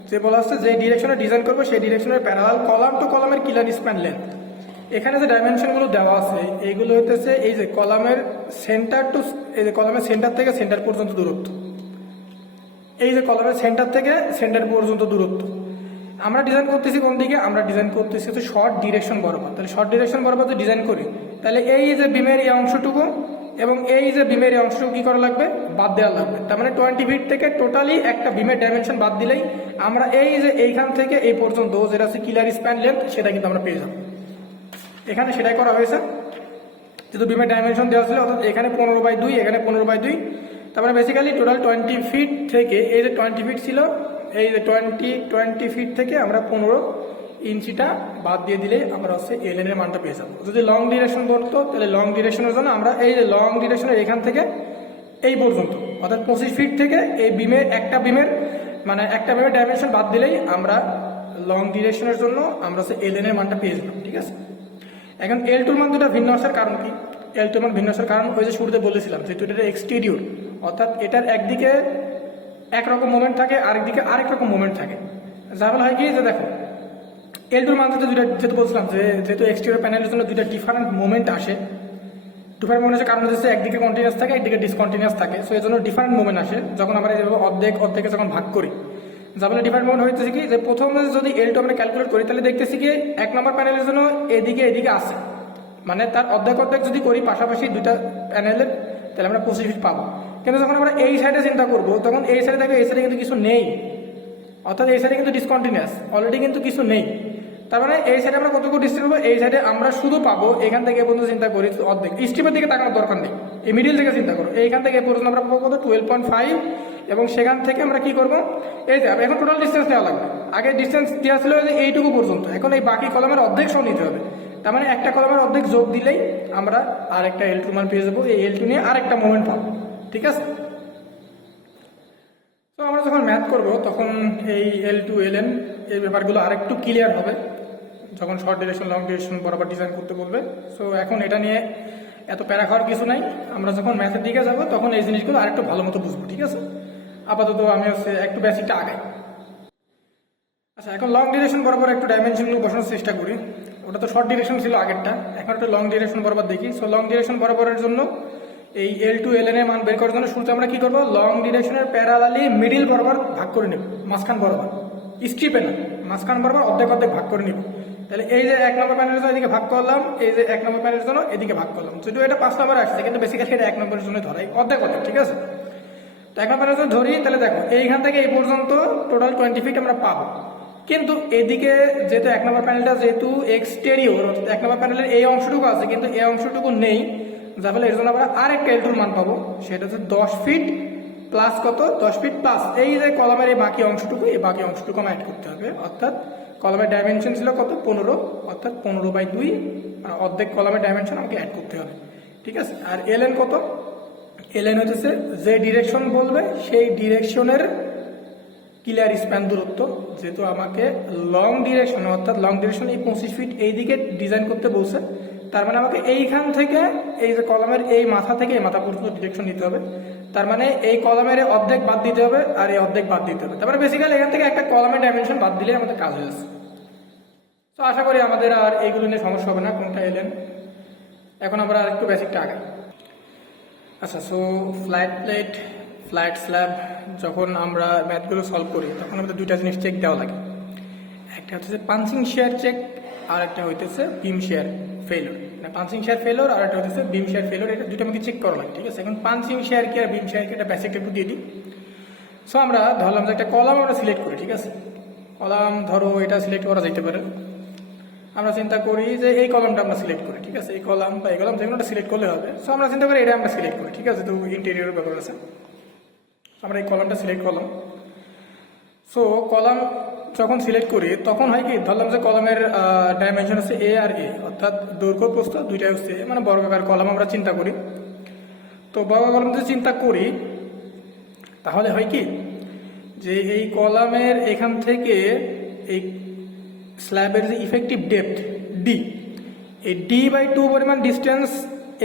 যে বলা হচ্ছে যে ডিরেকশনে ডিজাইন করবো, সেই ডিরেকশনের প্যারালাল কলাম টু কলামের ক্লিয়ার স্প্যান লেন্থ। এখানে যে ডাইমেনশনগুলো দেওয়া আছে এইগুলো হইতেছে এই যে কলামের সেন্টার টু, এই যে কলামের সেন্টার থেকে সেন্টার পর্যন্ত দূরত্ব, এই যে কলামের সেন্টার থেকে সেন্টার পর্যন্ত দূরত্ব। আমরা ডিজাইন করতেছি কোন দিকে, আমরা ডিজাইন করতেছি হচ্ছে শর্ট ডিরেকশন বরাবর। তাহলে শর্ট ডিরেকশন বরাবর যদি ডিজাইন করি তাহলে এই যে বিমের এই অংশটুকু এবং এই যে বিমের এই অংশটুকু কি করা লাগবে, বাদ দেওয়া লাগবে। তার মানে 20 ফিট থেকে টোটালি একটা বিমের ডাইমেনশন বাদ দিলেই আমরা এই যে এইখান থেকে এই পর্যন্ত যেটা আছে কিলার স্প্যান লেন্থ সেটা কিন্তু আমরা পেয়ে যাবো। এখানে সেটাই করা হয়েছে, যেহেতু বিমের ডাইমেনশন দেওয়া ছিল, অর্থাৎ এখানে 15/2, এখানে 15/2। তারপরে বেসিক্যালি টোটাল 20 ফিট থেকে এই যে 20 ফিট ছিল, এই যে 20 ফিট থেকে আমরা 15 ইঞ্চিটা বাদ দিয়ে দিলে আমরা হচ্ছে এলএন এর মানটা পেয়ে যাবো। যদি লং ডিরেকশন করতো তাহলে লং ডিরেকশনের জন্য আমরা এই যে লং ডিরেকশনের এখান থেকে এই পর্যন্ত, অর্থাৎ 25 ফিট থেকে এই বিমের একটা বিমের ডাইমেনশন বাদ দিলেই আমরা লং ডিরেকশনের জন্য আমরা হচ্ছে এলএন এর মানটা পেয়ে যাবো। ঠিক আছে, এখন L2 মান দুটা ভিন্ন আসার কারণ কি? L2 মান ভিন্ন আসার কারণ ওই যে শুরুতে বলেছিলাম যে এটা এক্সটেরিয়র, অর্থাৎ এটার একদিকে একরকম মোমেন্ট থাকে, আরেকদিকে আরেক রকম মোমেন্ট থাকে। যার হয় কি যে দেখো L2 মান যেহেতু বলছিলাম যে যেহেতু এক্সটেরিয়র প্যানেলের জন্য দুইটা ডিফারেন্ট মোমেন্ট আসে, ডিফারেন্ট মোমেন্ট আসার কারণ হচ্ছে একদিকে কন্টিনিউয়াস থাকে, একদিকে ডিসকন্টিনিউয়াস থাকে। সো এই জন্য ডিফারেন্ট মোমেন্ট আসে যখন আমরা এইভাবে অর্ধেকে যখন ভাগ করি। যার ফলে ডিফারেন্ট মোমেন্ট হইতেছে কি যে প্রথমে যদি L2 আমরা ক্যালকুলেট করি তাহলে দেখতেছি কি 1 নম্বর প্যানেলের জন্য এদিকে আছে, মানে তার অর্ধেক যদি করি পাশাপাশি দুইটা প্যানেলের, তাহলে আমরা 25 ফিট পাবো। কিন্তু যখন আমরা এই সাইডে চিন্তা করবো তখন এই সাইডে দেখো এই সাইডে কিন্তু কিছু নেই, অর্থাৎ এই সাইডে কিন্তু ডিসকন্টিনিউয়াস, অলরেডি কিন্তু কিছু নেই। তার মানে এই সাইডে আমরা কতটুকু ডিস্টেন্স পাবো, এই সাইডে আমরা শুধু পাবো এখান থেকে এ পর্যন্ত চিন্তা করি অর্ধেক। স্ট্রিপের দিকে তাকানোর দরকার নেই, এই মিডিল থেকে চিন্তা করো, এইখান থেকে এ পর্যন্ত আমরা পাবো কত 12.5, এবং সেখান থেকে আমরা কি করবো, এই যে এখন টোটাল ডিস্টেন্স নেওয়া লাগবে। আগে ডিস্টেন্স দেওয়া ছিল যে এইটুকু পর্যন্ত, এখন এই বাকি কলমের অর্ধেক সহ নিতে হবে। তার মানে একটা কলমের অর্ধেক যোগ দিলেই আমরা আরেকটা L2 মান পেয়ে যাবো, এই L2 নিয়ে আরেকটা মোমেন্ট পাবো। ঠিক আছে, তো আমরা যখন ম্যাথ করব তখন এই L2 LN এই ব্যাপারগুলো আরেকটু ক্লিয়ার হবে যখন শর্ট ডিরেকশন লং ডিরেকশন বরাবর ডিজাইন করতে বলবে। সো এখন এটা নিয়ে এত প্যারা খাওয়ার কিছু নাই, আমরা যখন ম্যাথের দিকে যাব তখন এই জিনিসগুলো আরেকটু ভালো মতো বুঝবো। ঠিক আছে, আপাতত আমি হচ্ছে একটু বেসিকটা আগাই। আচ্ছা, এখন লং ডিরেকশন বরাবর একটু ডাইমেনশনগুলো বসানোর চেষ্টা করি। ওটা তো শর্ট ডিরেকশন ছিল আগেরটা, এখন একটা লং ডিরেকশন বরাবর দেখি। সো লং ডিরেকশন বরাবরের জন্য এই L2 LN এর মান বের করার জন্য শুরুতে আমরা কি করবো, লং ডিরেকশনের প্যারালালি মিডিল বরাবর ভাগ করে নেব, মাঝখান বরাবর, স্ট্রিপে না, মাঝখান বরাবর অর্ধেক ভাগ করে নিব। তাহলে এই যে 1 নম্বর প্যানেলের জন্য এদিকে ভাগ করলাম, এই যে 1 নম্বর প্যানেলের জন্য এদিকে ভাগ করলাম। যদিও এটা 5 নম্বর আসছে, কিন্তু বেসিক্যালি এটা 1 নম্বরের জন্য ধরাই অর্ধেক। ঠিক আছে, তো 1 নম্বর প্যানেলের জন্য ধরি, তাহলে দেখো এইখান থেকে এই পর্যন্ত টোটাল 20 ফিট আমরা পাবো। কিন্তু এদিকে যেহেতু 1 নম্বর প্যানেলটা যেহেতু এক্সটেরিয়র, 1 নম্বর প্যানেলের এই অংশটুকু আছে কিন্তু এই অংশটুকু নেই, যার ফলে এর জন্য আমরা আরেকটা L2 মান পাবো, সেটা হচ্ছে 10 ফিট প্লাস কত, 10 ফিট প্লাস এই যে কলামের এই বাকি অংশটুকু, এই বাকি অংশটুকু আমার অ্যাড করতে হবে। অর্থাৎ কলামের ডাইমেনশন ছিল কত, 15, অর্থাৎ 15/2, অর্ধেক কলামের ডাইমেনশন আমাকে অ্যাড করতে হবে। ঠিক আছে, আর LN কত, LN হচ্ছে যে ডিরেকশন বলবে সেই ডিরেকশনের ক্লিয়ার স্প্যান দূরত্ব। যেহেতু আমাকে লং ডিরেকশন, অর্থাৎ লং ডিরেকশন এই 25 ফিট এই দিকে ডিজাইন করতে বলছে, তার মানে আমাকে এইখান থেকে এই যে কলামের এই মাথা থেকে এই মাথা পর্যন্ত ডিরেকশন নিতে হবে। তার মানে এই কলামের অর্ধেক বাদ দিতে হবে আর এই অর্ধেক বাদ দিতে হবে। তারপরে বেসিক্যালি এখান থেকে একটা কলামের ডাইমেনশন বাদ দিলে আমাদের কাজ হয়ে যাচ্ছে। তো আশা করি আমাদের আর এইগুলো নিয়ে সমস্যা হবে না, কোনটা এলেন। এখন আমরা আর একটু বেসিকটা আগাই। আচ্ছা, so flat plate, flat slab যখন আমরা ম্যাথগুলো সলভ করি তখন আমাদের দুইটা জিনিস চেক দেওয়া লাগে। একটা হচ্ছে পাঞ্চিং শেয়ার চেক, আর একটা হইতেছে বিম শেয়ার ফেলোর। পাঞ্চিং শেয়ার ফেলোর আর একটা হচ্ছে বিম শেয়ার ফেলোর, এটা দুটো আমাকে চেক করা লাগে। ঠিক আছে, এখন পাঞ্চিং শেয়ার কি আর বিম শেয়ার কি, এটা বেসিকটা একটু দিয়ে দিই। সো আমরা ধরলাম যে একটা কলাম আমরা সিলেক্ট করি। ঠিক আছে, কলাম ধরো এটা সিলেক্ট করা যেতে পারে। আমরা চিন্তা করি যে এই কলামটা আমরা সিলেক্ট করি। ঠিক আছে, এই কলাম বা এই কলাম যে কোনোটা সিলেক্ট করলে হবে। সো আমরা চিন্তা করি এটা আমরা সিলেক্ট করি। ঠিক আছে, তো ইন্টেরিয়র ব্যাপার আছে, আমরা এই কলামটা সিলেক্ট করলাম। সো কলাম যখন সিলেক্ট করি তখন হয় কি, ধরলাম যে কলামের ডাইমেনশন হচ্ছে A আর A, অর্থাৎ দৈর্ঘ্য প্রস্থ দুইটাই হচ্ছে মানে বর্গাকার কলাম আমরা চিন্তা করি। তো বর্গাকার কলাম যদি চিন্তা করি তাহলে হয় কি যে এই কলামের এখান থেকে এই স্ল্যাবের যে ইফেক্টিভ ডেপথ D, এই D/2 পরিমাণ ডিস্টেন্স,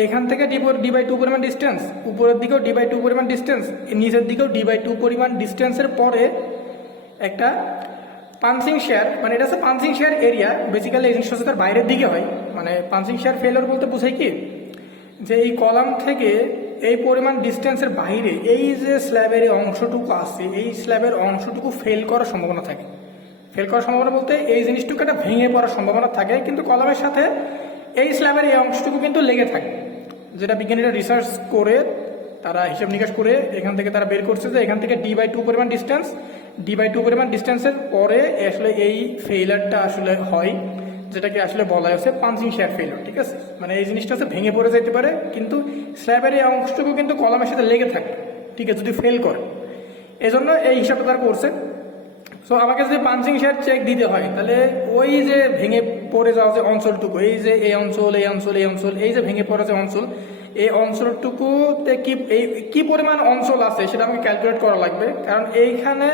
এখান থেকে D/2 পরিমাণ ডিস্টেন্স, উপরের দিকেও D/2 পরিমাণ ডিস্টেন্স, নিচের দিকেও D/2 পরিমাণ ডিস্টেন্সের পরে একটা পাঞ্চিং শেয়ার, মানে এটা হচ্ছে পাঞ্চিং শেয়ার এরিয়া। বেসিক্যালি এই জিনিসটা তার বাইরের দিকে হয়, মানে মানে পাঞ্চিং শেয়ার ফেলিওর বলতে বোঝায় কি, যে এই কলাম থেকে এই পরিমাণ ডিস্টেন্সের বাইরে এই যে স্ল্যাবের এই অংশটুকু আছে, এই স্ল্যাবের অংশটুকু ফেল করার সম্ভাবনা থাকে। ফেল করার সম্ভাবনা বলতে এই জিনিসটুকু একটা ভেঙে পড়ার সম্ভাবনা থাকে, কিন্তু কলামের সাথে এই স্ল্যাবের এই অংশটুকু কিন্তু লেগে থাকে, যেটা বিজ্ঞানীরা রিসার্চ করে তারা হিসাব নিকাশ করে এখান থেকে তারা বের করছে যে এখান থেকে d/2 পরিমাণ ডিস্টেন্স, d/2 পরিমাণ ডিস্টেন্সের পরে আসলে এই ফেইলারটা আসলে হয়, যেটাকে আসলে বলা হচ্ছে পাঞ্চিং শেয়ার ফেলিওর। ঠিক আছে, মানে এই জিনিসটা হচ্ছে ভেঙে পড়ে যেতে পারে, কিন্তু স্ল্যাবের এই অংশটুকু কিন্তু কলামের সাথে লেগে থাকে, ঠিক আছে, যদি ফেল করে। এই জন্য এই হিসাবটা তারা করছে। সো আমাকে যদি পাঞ্চিং শেয়ার চেক দিতে হয়, তাহলে ওই যে ভেঙে পড়ে যাওয়া যে অঞ্চলটুকু, এই যে এই অঞ্চল এই অঞ্চল এই অঞ্চল, এই যে ভেঙে পড়ে যে অঞ্চল, এই অঞ্চলটুকুতে কি পরিমাণ অঞ্চল আছে সেটা আমাকে ক্যালকুলেট করা লাগবে। কারণ এইখানে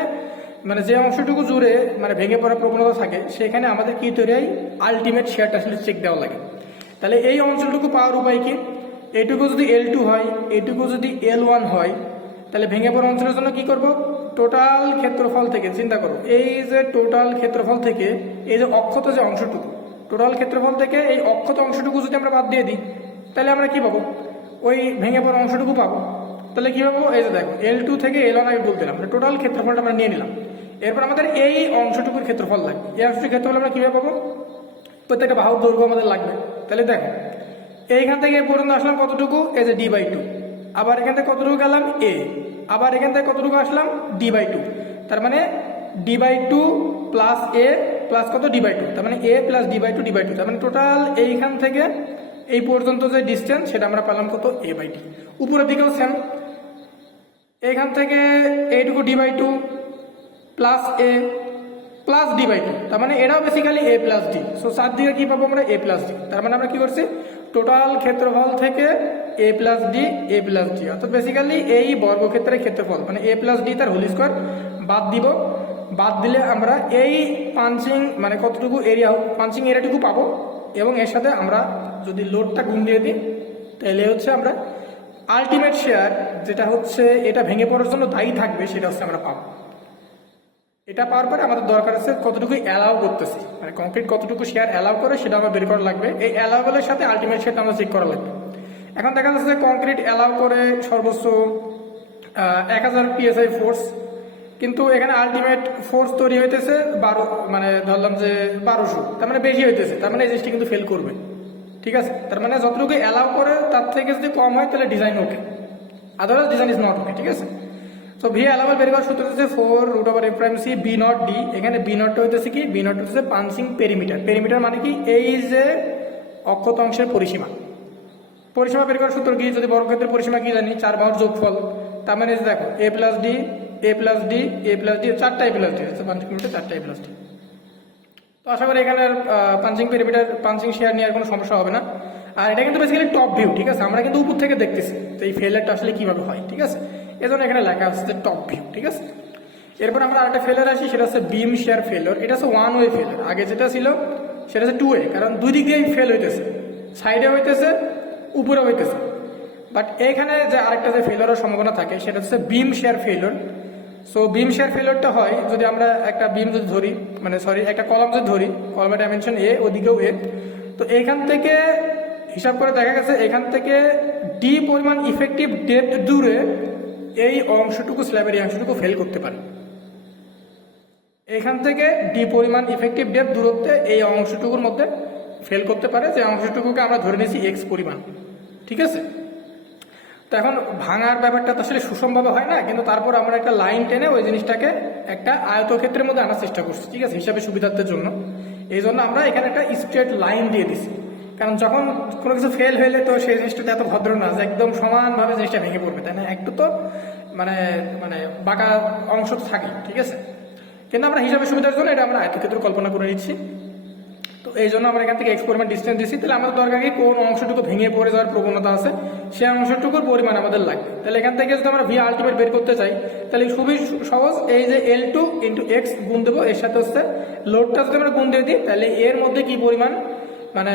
মানে যে অংশটুকু জুড়ে মানে ভেঙে পড়ার প্রবণতা থাকে, সেখানে আমাদের কি তৈরি হয়, আলটিমেট শেয়ারটা আসলে চেক দেওয়া লাগে। তাহলে এই অঞ্চলটুকু পাওয়ার উপায় কি, এইটুকু যদি L2 হয়, এইটুকু যদি L1 হয়, তাহলে ভেঙে পড়া অঞ্চলের জন্য কি করব, টোটাল ক্ষেত্রফল থেকে চিন্তা করো, এই যে টোটাল ক্ষেত্রফল থেকে এই যে অক্ষত যে অংশটুকু, টোটাল ক্ষেত্রফল থেকে এই অক্ষত অংশটুকু যদি আমরা বাদ দিয়ে দিই, তাহলে আমরা কি পাবো, ওই ভেঙে পড়া অংশটুকু পাবো। তাহলে কি পাবো, এই যে দেখো L2 থেকে L1 আগে বলছিলাম, টোটাল ক্ষেত্রফলটা আমরা নিয়ে নিলাম। এরপর আমাদের এই অংশটুকুর ক্ষেত্রফল লাগবে। এই অংশটুকুর ক্ষেত্রফল আমরা কিভাবে পাবো, প্রত্যেকটা বাহুর দৈর্ঘ্য আমাদের লাগবে। তাহলে দেখো এইখান থেকে এ পর্যন্ত আসলাম কতটুকু, এই যে d/2, আবার এখান থেকে কতটুকু গেলাম a, আবার এখান থেকে কতটুকু আসলাম d/2, তার মানে d/2 প্লাস a প্লাস কত d/2, তার মানে a প্লাস d/2, তার মানে টোটাল এইখান থেকে এই পর্যন্ত যে ডিস্টেন্স সেটা আমরা পেলাম কত, a/d। উপরের দিকেও সেম, এইখান থেকে এইটুকু d/2 plus a plus d/2, তার মানে এটাও basically a plus d। So সাত দিকে কি পাবো আমরা, a প্লাস d। তার মানে আমরা কি করছি, টোটাল ক্ষেত্রফল থেকে a plus d, a plus d, অর্থাৎ বেসিক্যালি এই বর্গক্ষেত্রের ক্ষেত্রফল মানে a প্লাস d তার হোল স্কোয়ার বাদ দিব। বাদ দিলে আমরা এই পাঞ্চিং মানে কতটুকু এরিয়া, পাঞ্চিং এরিয়াটুকু পাবো, এবং এর সাথে আমরা যদি লোডটা গুণ দিয়ে দিই, তাহলে হচ্ছে আমরা আলটিমেট শেয়ার যেটা হচ্ছে এটা ভেঙে পড়ার জন্য দায়ী থাকবে, সেটা হচ্ছে আমরা পাবো। এটা পাওয়ার পরে আমাদের দরকার আছে কতটুকু অ্যালাউ করতেছে, মানে কংক্রিট কতটুকু শেয়ার অ্যালাউ করে সেটা আমরা বের করা লাগবে। এই অ্যালাউবেলের সাথে আলটিমেট শেয়ারটা আমরা চেক করা লাগবে। এখন দেখা যাচ্ছে যে কংক্রিট অ্যালাউ করে সর্বোচ্চ 1000 PSI ফোর্স, কিন্তু এখানে আলটিমেট ফোর্স তৈরি হইতেছে 12, মানে ধরলাম যে 1200, তার মানে বেশি হইতেছে, তার মানে এই জিনিসটি কিন্তু ফেল করবে। ঠিক আছে, তার মানে যতটুকু অ্যালাউ করে তার থেকে যদি কম হয় তাহলে design okay, otherwise design is not okay. ঠিক আছে, তো ভি অ্যালাউবেল বের করার সূত্র হচ্ছে 4√f'(c) b0d। এখানে b0 হইতেছে কি, b0 হচ্ছে পাঞ্চিং পেরিমিটার। পেরিমিটার মানে কি, এই যে অক্ষত অংশের পরিসীমা। পরিসীমা বের করার সূত্র কি, যদি বর্গক্ষেত্রের পরিসীমা কি জানি, 4 বাহুর যোগফল। তার মানে দেখো a plus d, a plus d, a plus d, 4টা a প্লাস d হচ্ছে পাঞ্চিং পেরিমিটার, 4টা a প্লাস d। তো আশা করি এখানে পাঞ্চিং পেরিমিটার, পাঞ্চিং শেয়ার নিয়ে আর কোনো সমস্যা হবে না। আর এটা কিন্তু বেসিক্যালি টপ ভিউ। ঠিক আছে, আমরা কিন্তু উপর থেকে দেখতেছি তো এই ফেলারটা আসলে কিভাবে হয়। ঠিক আছে, এজন্য এখানে লেখা আছে যে টপ ভিউ। ঠিক আছে, এরপর আমরা আরেকটা ফেলার আসি, সেটা হচ্ছে বিম শেয়ার ফেলার। এটা হচ্ছে ওয়ান ওয়ে ফেলার, আগে যেটা ছিল সেটা হচ্ছে টু ওয়ে, কারণ দুই দিক দিয়েই ফেল হইতেছে, সাইডে হইতেছে উপরে হইতেছে। বাট এখানে যে আরেকটা যে ফেলারের সম্ভাবনা থাকে সেটা হচ্ছে বিম শেয়ার ফেলার। সো বিম শেয়ার ফেলারটা হয় যদি আমরা একটা বিম যদি ধরি, মানে সরি একটা কলাম যদি ধরি, কলামের ডাইমেনশন এ, ওদিকেও এ, তো এইখান থেকে হিসাব করে দেখা গেছে এখান থেকে ডি পরিমাণ ইফেক্টিভ ডেপথ দূরে এই অংশটুকু, স্ল্যাবের এই অংশটুকু ফেল করতে পারে। এখান থেকে ডি পরিমাণ ইফেক্টিভ ডেপথ দূরত্বে এই অংশটুকুর মধ্যে ফেল করতে পারে, যে অংশটুকুকে আমরা ধরে নিয়েছি এক্স পরিমাণ। ঠিক আছে, তো এখন ভাঙার ব্যাপারটা তো আসলে সুষমভাবে হয় না, কিন্তু তারপর আমরা একটা লাইন টেনে ওই জিনিসটাকে একটা আয়তক্ষেত্রের মধ্যে আনার চেষ্টা করছি। ঠিক আছে, হিসাবে সুবিধার্থের জন্য এই জন্য আমরা এখানে একটা স্ট্রেট লাইন দিয়ে দিছি। কারণ যখন কোনো কিছু ফেল হইলে তো সেই জিনিসটা এত ভদ্র না যে একদম সমানভাবে জিনিসটা ভেঙে পড়বে, তাই না, একটু তো মানে মানে বাঁকা অংশ তো থাকে। ঠিক আছে, কিন্তু আমরা হিসাবে সুবিধার জন্য এটা আমরা আয়তক্ষেত্র কল্পনা করে নিচ্ছি। তো এই জন্য আমরা এখান থেকে এক্স পরিমাণ ডিস্টেন্স দিচ্ছি। তাহলে আমাদের দরকার কি, কোন অংশটুকু ভেঙে পড়ে যাওয়ার প্রবণতা আছে সেই অংশটুকুর পরিমাণ আমাদের লাগবে। তাহলে এখান থেকে যদি আমরা ভি আলটিমেট বের করতে চাই, তাহলে খুবই সহজ, এই যে L2 ইন্টু এক্স গুণ দেবো, এর সাথে হচ্ছে লোডটা যদি আমরা গুণ দিয়ে দিই, তাহলে এর মধ্যে কি পরিমাণ মানে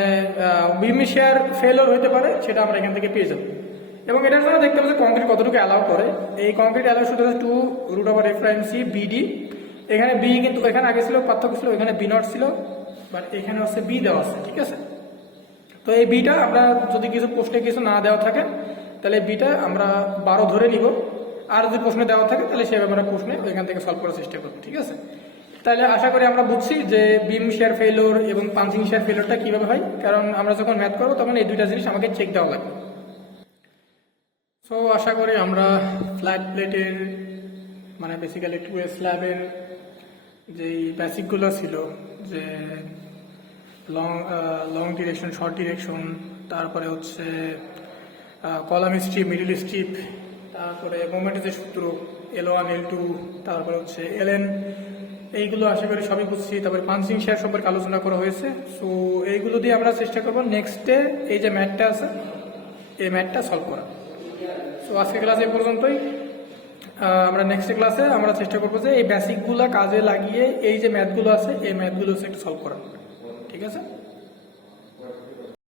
বিম শেয়ার ফেলও হতে পারে সেটা আমরা এখান থেকে পেয়ে যাবো। এবং এটার জন্য দেখতে পাচ্ছি কংক্রিট কতটুকু অ্যালাউ করে। এই কংক্রিট অ্যালাউ সূত্র হচ্ছে 2√f'(c) bd। এখানে বি কিন্তু এখানে আগে ছিল, পার্থক্য ছিল, এখানে বি নট ছিল, বাট এখানে হচ্ছে বি দেওয়া আছে। ঠিক আছে, তো এই বিটা আমরা যদি কিছু প্রশ্নে কিছু না দেওয়া থাকে তাহলে বিটা আমরা 12 ধরে নিব, আর যদি প্রশ্ন দেওয়া থাকে তাহলে সেভাবে আমরা প্রশ্নে ওইখান থেকে সলভ করার চেষ্টা করব, ঠিক আছে। তাহলে আশা করি আমরা বুঝছি যে বিম শেয়ার ফেলোর এবং পাঞ্চিং শেয়ার ফেলোরটা কিভাবে হয়, কারণ আমরা যখন ম্যাথ করবো তখন এই দুইটা জিনিস আমাকে চেক দেওয়া লাগবে। সো আশা করি আমরা ফ্ল্যাট প্লেটের মানে বেসিক্যালি 2A স্ল্যাবের যেই বেসিকগুলো ছিল, যে লং ডিরেকশন, শর্ট ডিরেকশন, তারপরে হচ্ছে কলাম স্ট্রিপ, মিডিল স্ট্রিপ, তারপরে মোমেন্টের সূত্র L1 L2, তারপরে হচ্ছে LN, এইগুলো আশা করি সবই বুঝছি। তারপরে পাঞ্চিং শেয়ার সম্পর্কে আলোচনা করা হয়েছে। সো এইগুলো দিয়ে আমরা চেষ্টা করবো নেক্সটে এই যে ম্যাথটা আছে এই ম্যাথটা সলভ করা। সো আজকে ক্লাস এই পর্যন্তই। আমরা নেক্সট ক্লাসে আমরা চেষ্টা করবো যে এই বেসিকগুলো কাজে লাগিয়ে এই যে ম্যাথগুলো আছে এই ম্যাথগুলো একটু সলভ করা, ঠিক আছে।